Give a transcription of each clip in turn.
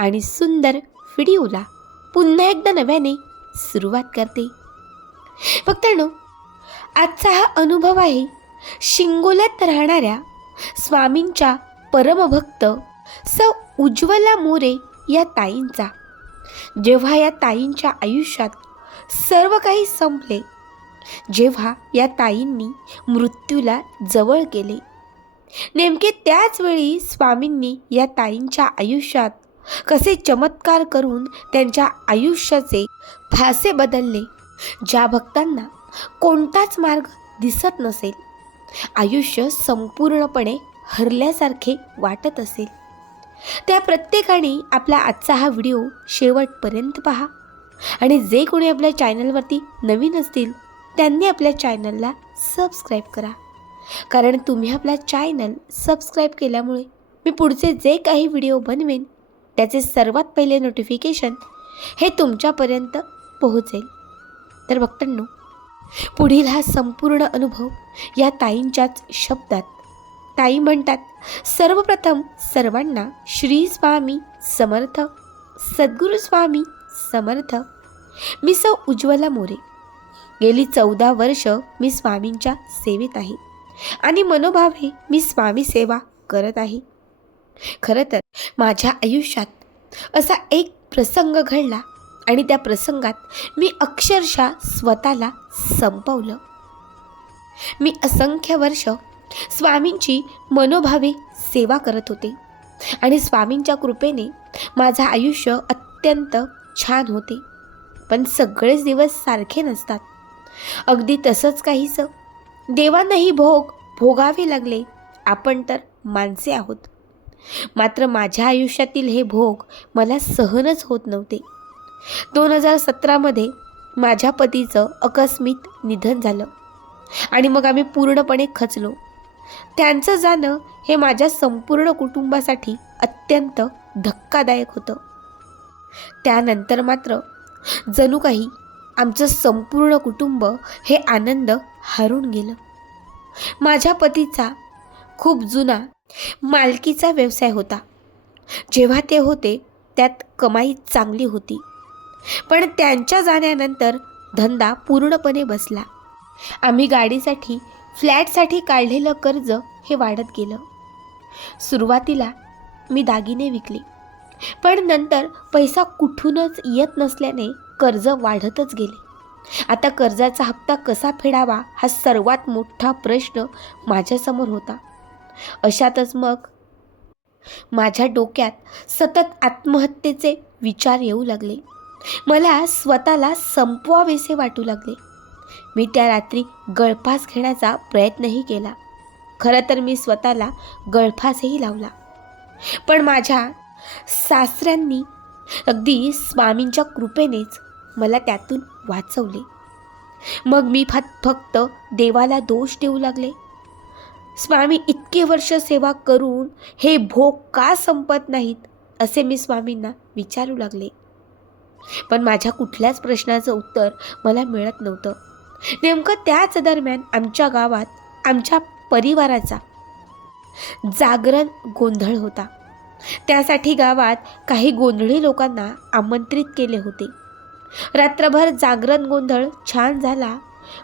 आणि सुंदर व्हिडिओला पुन्हा एकदा नव्याने सुरुवात करते. भक्तांनो आजचा हा अनुभव आहे शिंगोल्यात राहणाऱ्या स्वामींच्या परमभक्त सौ उज्ज्वला मोरे या ताईंचा. जेव्हा या ताईंच्या आयुष्यात सर्व काही संपले जेव्हा या ताईंनी मृत्यूला जवळ केले. नेमके त्याच वेळी स्वामींनी या ताईंच्या आयुष्यात कसे चमत्कार करून त्यांच्या आयुष्याचे फासे बदलले ज्या भक्तांना कोणताच मार्ग दिसत नसेल. आयुष्य संपूर्णपणे हरल्यासारखे वाटत असेल. त्या प्रत्येकाने आपला आजचा हा व्हिडिओ शेवटपर्यंत पहा. आणि जे कोणी आपल्या चॅनलवरती नवीन असतील त्यांनी आपल्या चॅनलला सबस्क्राईब करा. कारण तुम्ही आपला चॅनल सबस्क्राईब केल्यामुळे मी पुढचे जे काही व्हिडिओ बनवेन त्याचे सर्वात पहिले नोटिफिकेशन हे तुमच्यापर्यंत पोहोचेल. तर भक्तांनो पुढील हा संपूर्ण अनुभव या ताईंच्याच शब्दात. ताई म्हणतात सर्वप्रथम सर्वांना श्री स्वामी समर्थ सद्गुरू स्वामी समर्थ मी सौ उज्ज्वला मोरे. गेली चौदा वर्ष मी स्वामींच्या सेवेत आहे आणि मनोभावे मी स्वामी सेवा करत आहे. खरं तर माझ्या आयुष्यात असा एक प्रसंग घडला आणि त्या प्रसंगात मी अक्षरशः स्वतःला संपवलं. मी असंख्य वर्ष स्वामींची मनोभावे सेवा करत होते आणि स्वामींच्या कृपेने माझं आयुष्य अत्यंत छान होते. पण सगळेच दिवस सारखे नसतात. अगदी तसंच काहीच देवांनाही भोग भोगावे लागले. आपण तर माणसे आहोत. मात्र माझ्या आयुष्यातील हे भोग मला सहनच होत नव्हते. दोन हजार सतरामध्ये माझ्या पतीचं अकस्मित निधन झालं आणि मग आम्ही पूर्णपणे खचलो. त्यांचं जाणं हे माझ्या संपूर्ण कुटुंबासाठी अत्यंत धक्कादायक होतं. त्यानंतर मात्र जणू काही आमचं संपूर्ण कुटुंब हे आनंद हरून गेलं. माझ्या पतीचा खूप जुना मालकीचा व्यवसाय होता. जेव्हा ते होते त्यात कमाई चांगली होती. पण त्यांच्या जाण्यानंतर धंदा पूर्णपणे बसला. आम्ही गाडीसाठी फ्लॅटसाठी काढलेलं कर्ज हे वाढत गेलं. सुरुवातीला मी दागिने विकले. पण नंतर पैसा कुठूनच येत नसल्याने कर्ज वाढतच गेले. आता कर्जाचा हप्ता कसा फेडावा हा सर्वात मोठा प्रश्न माझ्यासमोर होता. अशातच मग माझ्या डोक्यात सतत आत्महत्येचे विचार येऊ लागले. मला स्वतःला संपवावेसे वाटू लागले. मी त्या रात्री गळफास घेण्याचा प्रयत्नही केला. खरं तर मी स्वतःला गळफासही लावला. पण माझ्या सासऱ्यांनी अगदी स्वामींच्या कृपेनेच मला त्यातून वाचवले. मग मी फक्त देवाला दोष देऊ लागले. स्वामी इतके वर्ष सेवा करून हे भोग का संपत नाहीत असे मी स्वामींना विचारू लागले. पण माझ्या कुठल्याच प्रश्नाचं उत्तर मला मिळत नव्हतं. नेमकं त्याच दरम्यान आमच्या गावात आमच्या परिवाराचा जागरण गोंधळ होता. त्यासाठी गावात काही गोंधळी लोकांना आमंत्रित केले होते. रात्रभर जागरण गोंधळ छान झाला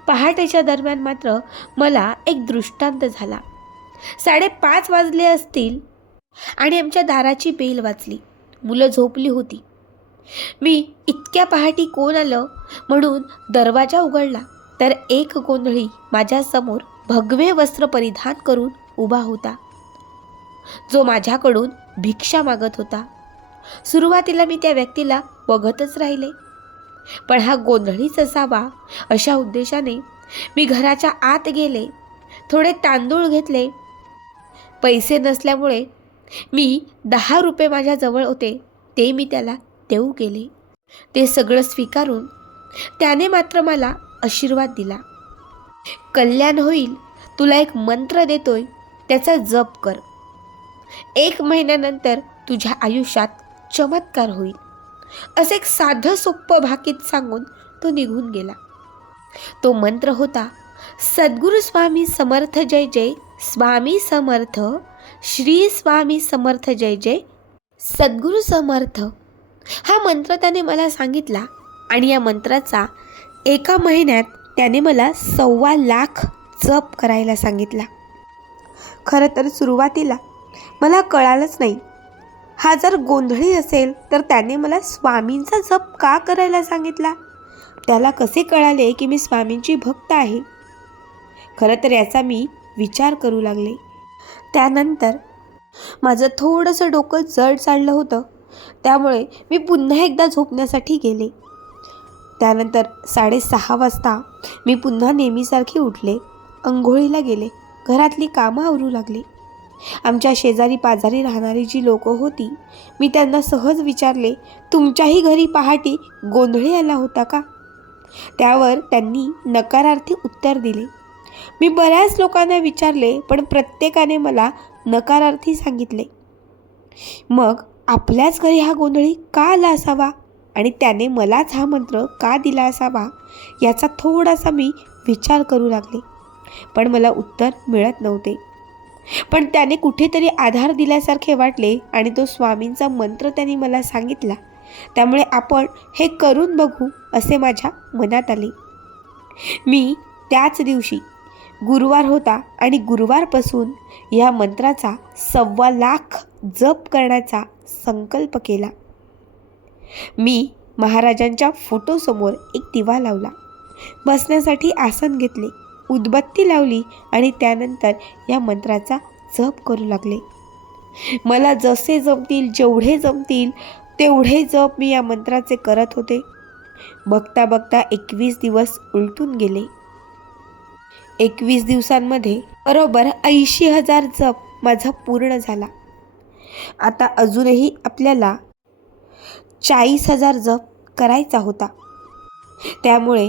पहाटेच्या दरम्यान मात्र मला एक दृष्टांत झाला. साडेपाच वाजले असतील आणि आमच्या दाराची बेल वाजली. मुलं झोपली होती. मी इतक्या पहाटी कोण आलं म्हणून दरवाजा उघडला. तर एक गोंधळी माझ्यासमोर भगवे वस्त्र परिधान करून उभा होता. जो माझ्याकडून भिक्षा मागत होता. सुरुवातीला मी त्या व्यक्तीला बघतच राहिले. पण हा गोंधळीच असावा अशा उद्देशाने मी घराच्या आत गेले थोडे तांदूळ घेतले. पैसे नसल्यामुळे मी दहा रुपये माझ्याजवळ होते ते मी त्याला देऊ केले ते सगळं स्वीकारून त्याने मात्र मला आशीर्वाद दिला. कल्याण होईल तुला एक मंत्र देतोय त्याचा जप कर. एक महिन्यानंतर तुझ्या आयुष्यात चमत्कार होईल. असं एक साधं सोप्पं भाकीत सांगून तो निघून गेला. तो मंत्र होता सद्गुरू स्वामी समर्थ जय जय स्वामी समर्थ श्री स्वामी समर्थ जय जय सद्गुरू समर्थ. हा मंत्र त्याने मला सांगितला आणि या मंत्राचा एका महिन्यात त्याने मला सव्वा लाख जप करायला सांगितला. खरं तर सुरुवातीला मला कळालंच नाही हा जर गोंधळी असेल तर त्याने मला स्वामींचा जप का करायला सांगितला? त्याला कसे कळाले की मी स्वामींची भक्त आहे? खरं तर याचा मी विचार करू लागले. त्यानंतर माझं थोडंसं डोकं जड चाललं होतं. त्यामुळे मी पुन्हा एकदा झोपण्यासाठी गेले. त्यानंतर साडेसहा वाजता मी पुन्हा नेहमीसारखे उठले. अंघोळीला गेले. घरातली कामं आवरू लागली. आमच्या शेजारी पाजारी राहणारी जी लोकं होती मी त्यांना सहज विचारले तुमच्याही घरी पहाटे गोंधळी आला होता का? त्यावर त्यांनी नकारार्थी उत्तर दिले. मी बऱ्याच लोकांना विचारले पण प्रत्येकाने मला नकारार्थी सांगितले. मग आपल्याच घरी हा गोंधळी का आला असावा? आणि त्याने मलाच हा मंत्र का दिला असावा? याचा थोडासा मी विचार करू लागले. पण मला उत्तर मिळत नव्हते. पण त्याने कुठेतरी आधार दिल्यासारखे वाटले आणि तो स्वामींचा मंत्र त्यांनी मला सांगितला. त्यामुळे आपण हे करून बघू असे माझ्या मनात आले. मी त्याच दिवशी गुरुवार होता आणि गुरुवारपासून या मंत्राचा सव्वा लाख जप करण्याचा संकल्प केला. मी महाराजांच्या फोटोसमोर एक दिवा लावला. बसण्यासाठी आसन घेतले. उदबत्ती लावली आणि त्यानंतर या मंत्राचा जप करू लागले. मला जसे जमतील जेवढे जमतील तेवढे जप मी या मंत्राचे करत होते. बघता बघता एकवीस दिवस उलटून गेले. एकवीस दिवसांमध्ये बरोबर ऐंशी हजार जप माझा पूर्ण झाला. आता अजूनही आपल्याला चाळीस हजार जप करायचा होता. त्यामुळे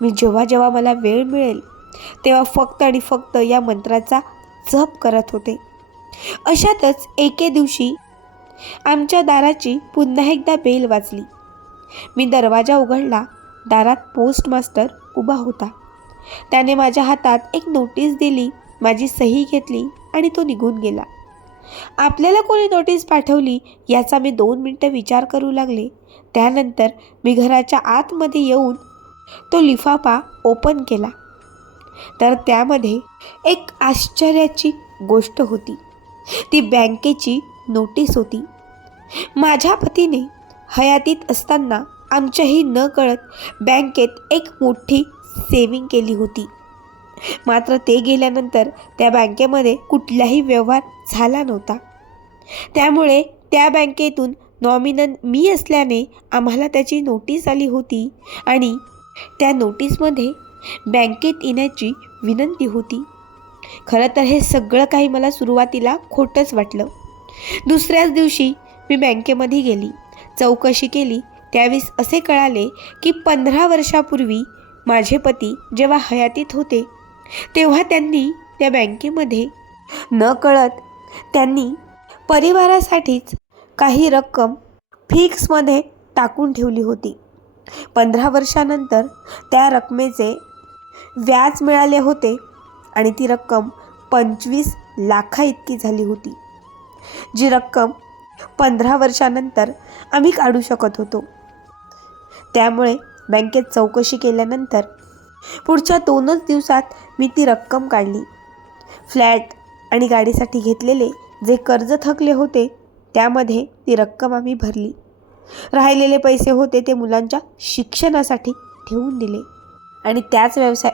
मी जेव्हा जेव्हा मला वेळ मिळेल तेव्हा फक्त आणि फक्त या मंत्राचा जप करत होते. अशातच एके दिवशी आमच्या दाराची पुन्हा एकदा बेल वाजली. मी दरवाजा उघडला. दारात पोस्ट मास्टर उभा होता. त्याने माझ्या हातात एक नोटीस दिली माझी सही घेतली आणि तो निघून गेला. आपल्याला कोणी नोटीस पाठवली याचा मी दोन मिनटं विचार करू लागले. त्यानंतर मी घराच्या आतमध्ये येऊन तो लिफाफा ओपन केला. तर त्यामध्ये एक आश्चर्याची गोष्ट होती. ती बँकेची नोटीस होती. माझ्या पतीने हयातीत असताना आमच्याही न कळत बँकेत एक मोठी सेविंग केली होती. मात्र ते गेल्यानंतर त्या बँकेमध्ये कुठलाही व्यवहार झाला नव्हता. त्यामुळे त्या बँकेतून नॉमिनल मी असल्याने आम्हाला त्याची नोटीस आली होती आणि त्या नोटीसमध्ये बँकेत येण्याची विनंती होती. खरं तर हे सगळं काही मला सुरुवातीला खोटंच वाटलं. दुसऱ्याच दिवशी मी बँकेमध्ये गेली. चौकशी केली. त्यावेळेस असे कळाले की पंधरा वर्षापूर्वी माझे पती जेव्हा हयातीत होते तेव्हा त्यांनी त्या बँकेमध्ये न कळत त्यांनी परिवारासाठीच काही रक्कम फिक्समध्ये टाकून ठेवली होती. पंधरा वर्षानंतर त्या रकमेचे व्याज मिळाले होते आणि ती रक्कम पंचवीस लाखा इतकी झाली होती. जी रक्कम पंधरा वर्षानंतर आम्ही काढू शकत होतो. त्यामुळे बँकेत चौकशी केल्यानंतर पुढच्या दोनच दिवसात मी ती रक्कम काढली. फ्लॅट आणि गाडीसाठी घेतलेले जे कर्ज थकले होते त्यामध्ये ती रक्कम आम्ही भरली. राहिलेले पैसे होते ते मुलांच्या शिक्षणासाठी ठेवून दिले. आणि त्याच व्यवसाय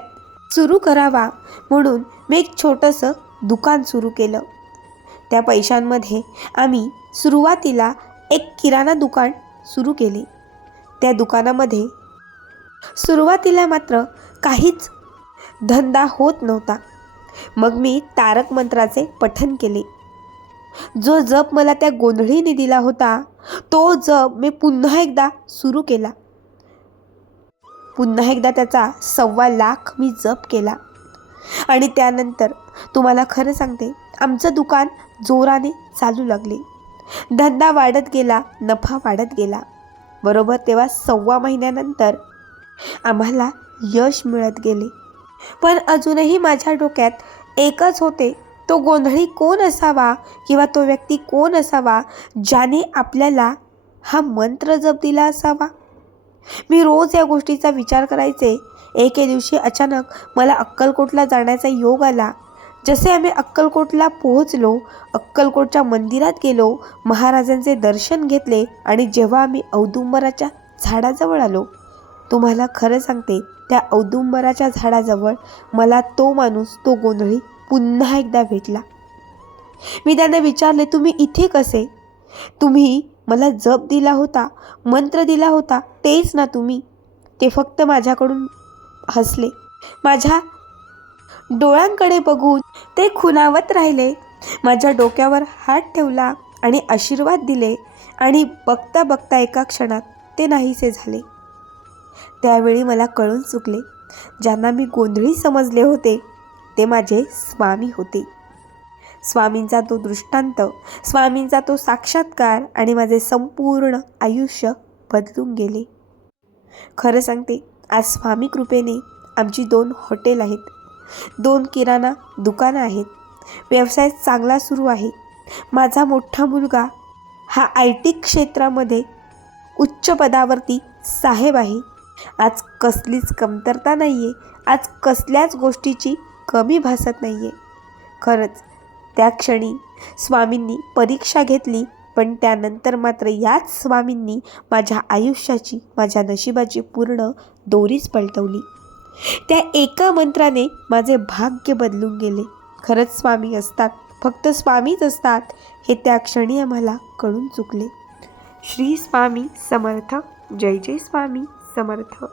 सुरू करावा म्हणून मी एक छोटंसं दुकान सुरू केलं. त्या पैशांमध्ये आम्ही सुरुवातीला एक किराणा दुकान सुरू केले. त्या दुकानामध्ये सुरुवातीला मात्र काहीच धंदा होत नव्हता. मग मी तारक मंत्राचे पठन केले. जो जप मला त्या गोंधळीने दिला होता तो जप मी पुन्हा एकदा सुरू केला. पुन्हा एकदा त्याचा सव्वा लाख मी जप केला. आणि त्यानंतर तुम्हाला खरं सांगते आमचं दुकान जोराने चालू लागले. धंदा वाढत गेला नफा वाढत गेला. बरोबर तेव्हा सव्वा महिन्यानंतर आम्हाला यश मिळत गेले. पण अजूनही माझ्या डोक्यात एकच होते तो गोंधळी कोण असावा किंवा तो व्यक्ती कोण असावा ज्याने आपल्याला हा मंत्र जप दिला असावा? मी रोज या गोष्टीचा विचार करायचे. एके दिवशी अचानक मला अक्कलकोटला जाण्याचा योग आला. जसे आम्ही अक्कलकोटला पोहोचलो अक्कलकोटच्या मंदिरात गेलो महाराजांचे दर्शन घेतले आणि जेव्हा आम्ही औदुंबराच्या झाडाजवळ आलो तुम्हाला खरं सांगते त्या औदुंबराच्या झाडाजवळ मला तो माणूस तो गोंधळी पुन्हा एकदा भेटला. मी त्यांना विचारले तुम्ही इथे कसे? तुम्ही मला जप दिला होता मंत्र दिला होता तेच ना तुम्ही. ते फक्त माझ्याकडून हसले. माझ्या डोळ्यांकडे बघून ते खुनावत राहिले. माझ्या डोक्यावर हात ठेवला आणि आशीर्वाद दिले आणि बघता बघता एका क्षणात ते नाहीसे झाले. त्यावेळी मला कळून चुकले. ज्यांना मी गोंधळी समजले होते ते माझे स्वामी होते. स्वामींचा तो दृष्टांत स्वामींचा तो साक्षात्कार आणि माझे संपूर्ण आयुष्य बदलून गेले. खरं सांगते आज स्वामी कृपेने आमची दोन हॉटेल आहेत. दोन किराणा दुकानं आहेत. व्यवसाय चांगला सुरू आहे. माझा मोठा मुलगा हा आय टी क्षेत्रामध्ये उच्च पदावरती साहेब आहे. आज कसलीच कमतरता नाही आहे आज कसल्याच गोष्टीची कमी भासत नाही आहे खरंच त्या क्षणी स्वामींनी परीक्षा घेतली पण त्यानंतर मात्र याच स्वामींनी माझ्या आयुष्याची माझ्या नशिबाची पूर्ण दोरीच पलटवली. त्या एका मंत्राने माझे भाग्य बदलून गेले. खरंच स्वामी असतात फक्त स्वामीच असतात हे त्या क्षणी आम्हाला कळून चुकले. श्री स्वामी समर्थ जय जय स्वामी समर्थ.